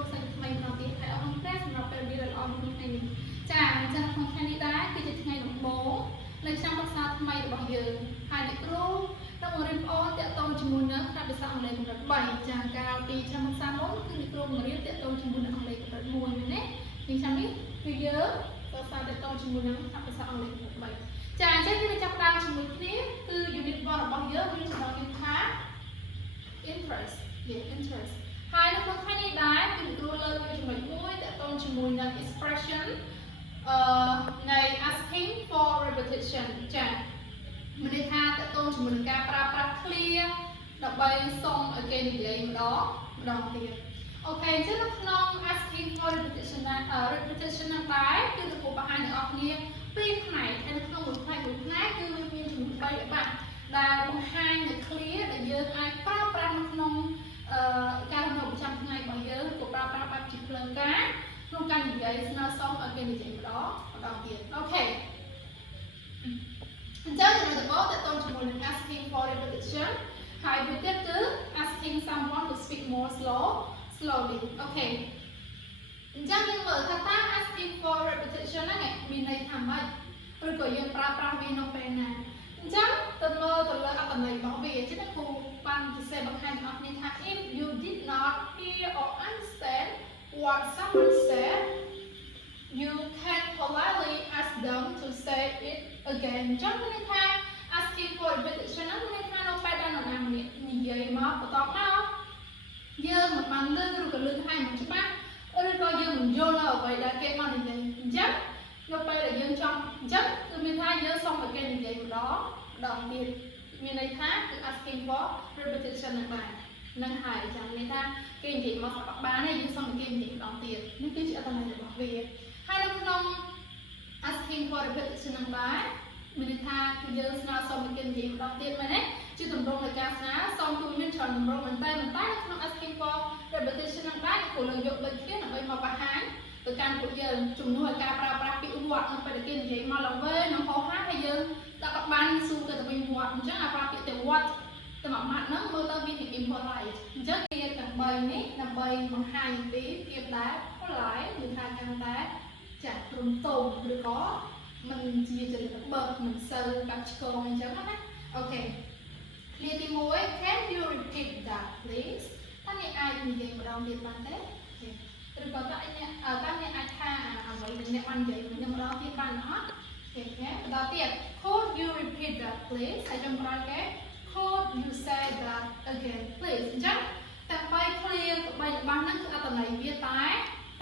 រូបសាច់ថ្មីម្ដងទៀតហើយអរគុណព្រះសម្រាប់ពេលវេលាល្អក្នុងថ្ងៃនេះចាអញ្ចឹងក្នុងថ្ងៃនេះដែរគឺជាថ្ងៃដំបូងនៃឆ្នាំសិក្សាថ្មីរបស់យើងហើយអ្នកគ្រូនឹងបង្រៀនបងប្អូនទាក់ទងជាមួយនឹងខ្លឹមភាសាអង់គ្លេសកម្រិត3ចាកាលពីឆ្នាំសិក្សាមុនគឺអ្នកគ្រូបង្រៀនទាក់ទងជាមួយនឹងអង់គ្លេសកម្រិត1មែនទេពីឆ្នាំនេះគឺយើងសិក្សាទាក់ទងជាមួយនឹងខ្លឹមភាសាអង់គ្លេសកម្រិត3ចាអញ្ចឹងយើងចាប់ផ្ដើមជាមួយគ្នាគឺ unit 1របស់យើងមានចំណងជើងថា interest interest ហើយនៅក្នុងថ្ងៃនេះដែរគឺគ្រូលើកយកចំណុចមួយទាក់ទងជាមួយនឹង expression នៃ asking for repetition ចាមានន័យថាទាក់ទងជាមួយនឹងការប្រើប្រាស់ clear ដើម្បីសុំឲ្យគេនិយាយម្ដងទៀតអូខេអញ្ចឹងនៅក្នុង asking for repetition ហ្នឹងដែរគឺគ្រូបង្ហាញដល់អ្នកគ្នាពីរផ្នែកហើយនៅក្នុងមួយផ្នែកគឺវាមានចំនួន3បាត់ដែលបង្ហាញនៅ clear ដែលយើងអាចប្រើប្រាស់នៅក្នុងការរំលឹកប្រចាំថ្ងៃរបស់យើងក៏ប្រើប្រាស់បែបជាផ្លូវការក្នុងការនិយាយស្នើសុំឲ្យគេនិយាយម្ដងទៀតអូខេអញ្ចឹងចំណុចដំបូងតើតើជាមួយនឹង asking for repetition ហើយមួយទៀតគឺ asking someone to speak more slowly អូខេអញ្ចឹងយើងមើលថាតើ asking for repetition ហ្នឹងមានន័យថាម៉េចឬក៏យើងប្រើប្រាស់វានៅពេលណាអញ្ចឹងទៅមើលទៅលើអត្ថន័យរបស់វាអញ្ចឹងគ្រូបានសរសេរបង្ហាញដល់អ្នកថា if you did not hear or understand what someone said you can politely ask them to say it again អញ្ចឹងមានន័យថា asking for repetition ហ្នឹងមានន័យថានៅពេលដែលនរណាម្នាក់និយាយមកបន្តមកយើងមិនបានលឺឬក៏លឺឲ្យមិនច្បាស់ឬក៏យើងមិនយល់នៅអ្វីដែលគេបាននិយាយអញ្ចឹងនៅពេលដែលយើងចង់អញ្ចឹងគឺមានថាយើងសុំឲ្យគេនិយាយម្ដងទៀតមានន័យថាគឺ asking for repetition ហ្នឹងហើយចាំន័យថាគេនិយាយមកស្ដាប់បានហើយយើងសុំឲ្យគេនិយាយម្ដងទៀតនេះគឺជាអត្ថន័យរបស់វាហើយនៅក្នុង asking for repetition ហ្នឹងដែរមានន័យថាគឺយើងស្នើសុំឲ្យគេនិយាយម្ដងទៀតមែនទេជាទម្រង់នៃការស្នើសុំគឺមានច្រើនទម្រង់មែនតែនៅក្នុង asking for repetition ហ្នឹងដែរគួរលើកយកដូចគ្នាដើម្បីមកបង្ហាញទៅកាន់ពួកយើងជំនួសឲ្យការប្រើប្រាស់ពាក្យ what នៅពេលដែលគេនិយាយមកឡើងវិញនិងហោហាហើយយើងដាក់បបានស៊ូទៅវិញ what អញ្ចឹងអាប្រើពាក្យទៅ what ទៅមួយម៉ាត់ហ្នឹងមើលទៅវាជា impolite អញ្ចឹងវាទាំង3នេះដើម្បីបង្ហាញពីភាពដែល polite មានថាកាន់តែចាស់ទ្រង់ទងឬក៏មិនជាចរិតបឹកមិនសូវបាក់ឆ្កងអញ្ចឹងណាអូខេឃ្លាទី1 can you repeat that please តើអ្នកអាចនិយាយម្ដងទៀតបានទេឬក៏តើអ្នកអាចថាអ្វីដែលអ្នកបាននិយាយម្ដងទៀតបានអត់អូខេបន្តទៀត could you repeat that please ហើយចុងក្រោយគេ could you say that again please អញ្ចឹងតែ3 clear 3របស់ហ្នឹងគឺអត្ថន័យវា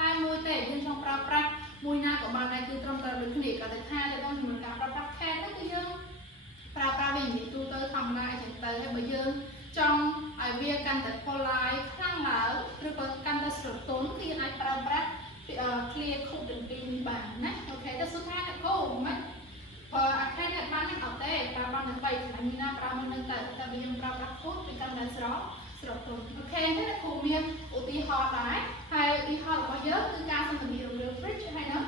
តែមួយទេយើងចង់ប្រើប្រាស់មួយណាក៏បានដែរគឺត្រឹមតែដូចគ្នាក៏តែថាទៅក្នុងការប្រើប្រាស់ can ហ្នឹងគឺយើងប្រើប្រាស់វានិយាយទូទៅធម្មតាអញ្ចឹងទៅហើយបើយើងចង់ឲ្យវាកាន់តែ polite ខ្លាំងឡើងឬក៏កាន់តែស្រទន់គឺយើងអាចប្រើប្រាស់ clear could ទាំងពីរនេះបានណាអូខេតែសុខថាកូមិនបើអាខេតបាននឹងអត់ទេប្រើបានទាំង3តែមានណាប្រើមិននឹងតែបើយើងប្រើប្រាស់ could វាកាន់តែស្រទន់អូខេតែគ្រូមានឧទាហរណ៍ដែរហើយឧទាហរណ៍របស់យើងគឺការសន្ទនារវាង fridge ហើយនឹង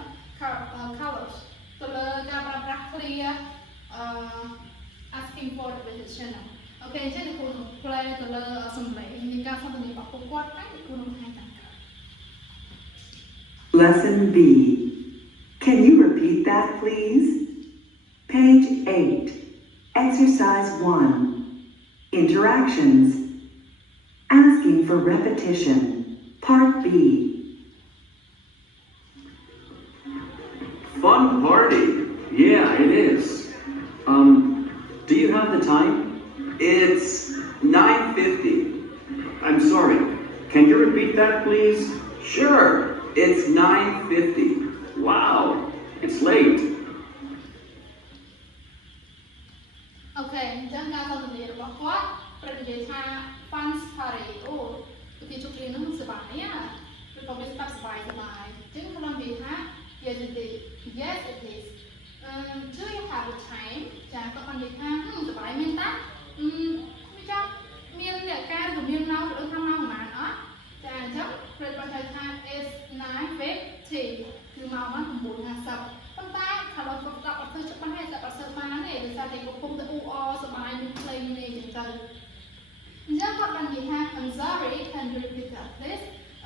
colors ទៅលើការប្រើប្រាស់ clear asking for repetition អូខេអញ្ចឹងគ្រូនឹង play ទៅលើសំឡេងនៃការសន្ទនារបស់ពួកគាត់ហើយគ្រូនឹងបង្ហាញតាមក្រោយ Lesson B. Can you repeat that please? Page 8. Exercise 1. Interactions. Asking for repetition. Part B. Fun party. Yeah, it is. Do you have the time? It's 9:50. I'm sorry. Can you repeat that, please? Sure. It's 9:50. Wow. It's late. អូខេអញ្ចឹងការសន្ទនារបស់គាត់ប្រនិយាយថា fun party អូទីជុំគ្នានឹងសប្បាយណាឬក៏វាស្ដាប់សប្បាយអញ្ចឹងក្នុងនិយាយថា yes it is yes it is do you have a time ចាគាត់បាននិយាយថាសប្បាយមែនតាមិនចង់មានអ្នកការឬមានម៉ោងឬថាម៉ោងប៉ុន្មានអត់ចាអញ្ចឹងព្រឹកគាត់ថា is 9:50 គឺម៉ោងបាន 9:50 ប៉ុន្តែខាងលោកគាត់ស្ដាប់អត់ទៅច្បាស់ហើយតែអត់សូវបានទេដោយសារតែកំពុងតែអ៊ូអសប្បាយនឹងភ្លេងនេះអញ្ចឹងទៅអញ្ចឹង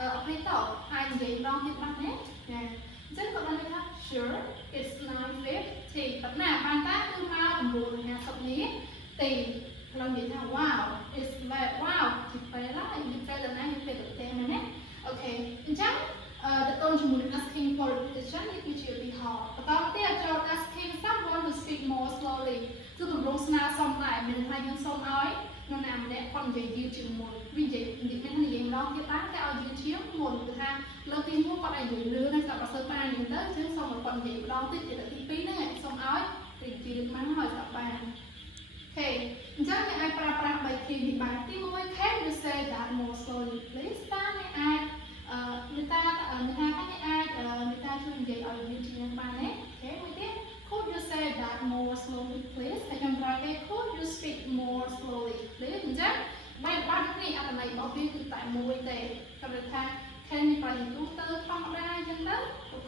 okay តើអាចនិយាយម្ដងទៀតបានទេណាអញ្ចឹងគាត់បានថា sure it's 9:50 ប៉ុន្តែបានតាគឺមក9:50នេះទីเราនិយាយថា wow it's very wow ទីពេលឡើយយើងត្រូវដល់ណាយើងពេលទៅផ្ទះមែនទេអូខេអញ្ចឹងតើតើជាមួយនឹង asking for repetition នេះគឺជាឧទាហរណ៍បន្តទៀតចូល asking someone to speak more slowly គឺទម្រង់ស្នើសុំដែរមានថាយើងសុំឲ្យនរណាម្នាក់គាត់និយាយយឺតជាងមុនវានិយាយមាននិយាយម្ដងទៀតតែឲ្យយឺតជាងមុនគឺថាលើកទី1គាត់ឲ្យនិយាយលឿនហើយដល់បើសិនបានហ្នឹងទៅយើងសុំឲ្យគាត់និយាយម្ដងទៀតជាលើកទី2ហ្នឹងសុំឲ្យរីករាយមកហើយស្ដាប់បានអូខេអញ្ចឹងអ្នកអាចប្រើប្រាស់3 key នេះបានទី1 can you say that more slowly please តើអ្នកអាចមេតាអ្នកអាចមេតាជួយនិយាយឲ្យយឺតជាងបានទេអូខេមួយទៀត could you say that more slowly please ហើយខ្ញុំប្រើគេ could you speak more slowly please អញ្ចឹងបែបបាត់នេះអត្ថន័យរបស់វាគឺតែមួយទេគាត់ថា can នេះប្រហែលទូទៅធម្មតាអញ្ចឹងទៅ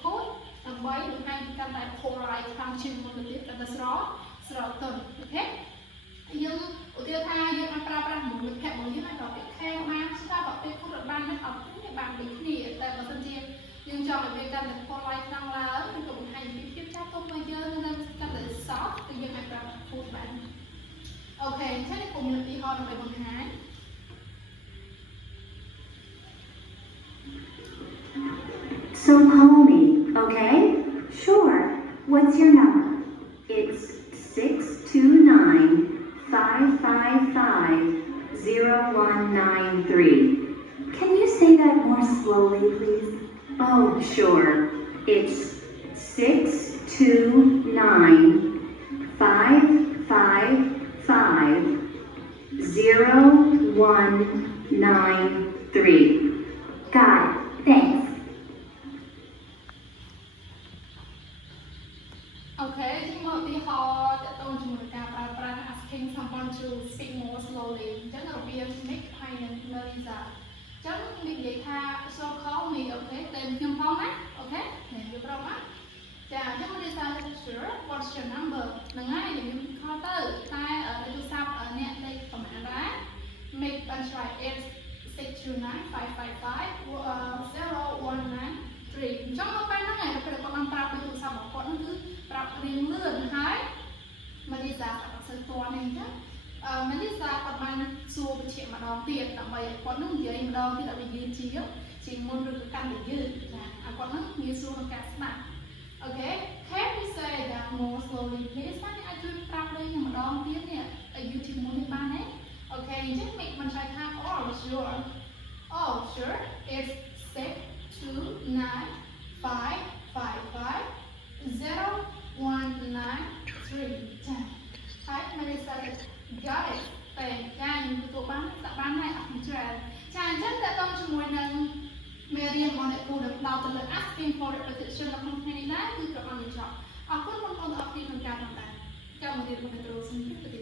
could ដើម្បីបង្ហាញពីកាន់តែ polite ខាងជាងមុនទៅទៀតកាន់តែស្រទន់អូខេយើងឧទាហរណ៍ថាយើងអាចប្រើប្រាស់មួយមិត្តភក្តិរបស់យើងឲ្យដល់ពាក្យ can បានស្ដាប់ដល់ពាក្យ could បាននឹងអត់ទេបានដូចគ្នាតែបើសិនជាយើងចង់ឲ្យវាកាន់តែ polite ខ្លាំងឡើងឬក៏បង្ហាញពីភាពចាស់ទុំរបស់យើងនៅកាន់តែ soft គឺយើងអាចប្រើប្រាស់ could បានអូខេអញ្ចឹងខ្ញុំមានឧទាហរណ៍ដើម្បីបង្ហាញSo call me, okay? Sure. What's your number? It's 629-555-0193. Can you say that more slowly, please? Oh, sure. It's 629-555-0193. Got it. Thanks. អូខេជាមកឧទាហរណ៍តទៅជាមួយការប្រើប្រាស់ asking someone to speak more slowly អញ្ចឹងរបៀប Nick ហើយនិង Melissa អញ្ចឹងនិយាយថា so call me អូខេតែខ្ញុំផងណាអូខេនេះយល់ព្រមណាចាអញ្ចឹង Melissa sure what's your number ហ្នឹងហើយខ្ញុំខលទៅតែទូរស័ព្ទអ្នកលេខប្រហែលដែរ Make and try 86295550193 អញ្ចឹងមកពេលហ្នឹងឯងពេលគាត់បានប្រាប់ពីទូរស័ព្ទរបស់គាត់ហ្នឹងគឺប្រាប់រៀងលឿនហើយ Melissa អត់សូវទាន់ទេអញ្ចឹងMelissa គាត់បានសួរបញ្ជាក់ម្ដងទៀតដើម្បីឲ្យគាត់នឹងនិយាយម្ដងទៀតឲ្យយឺតជាងមុនឬក៏កាន់តែយឺតចាឲ្យគាត់នឹងងាយស្រួលក្នុងការស្ដាប់អូខេ Can we say that more slowly please បានអាចជួយប្រាប់លេងម្ដងទៀតនេះឲ្យយឺតជាងមុននេះបានទេអូខេអញ្ចឹងមិនឆ្លើយថា oh sure it's 629-555-0193 ចាហើយ Melissa got it តែចាខ្ញុំទទួលបានដាក់បានហើយអត់ច្រើនចាអញ្ចឹងតើតើជាមួយនឹងមេរៀនរបស់អ្នកគ្រូដែលផ្ដោតទៅលើ asking for repetition នៅក្នុងថ្ងៃនេះដែរគឺក៏បានបញ្ចប់អរគុណបងប្អូនទាំងអស់គ្នាក្នុងការតាមដានចាំមករៀនរបស់អ្នកគ្រូសូមជម្រាបលា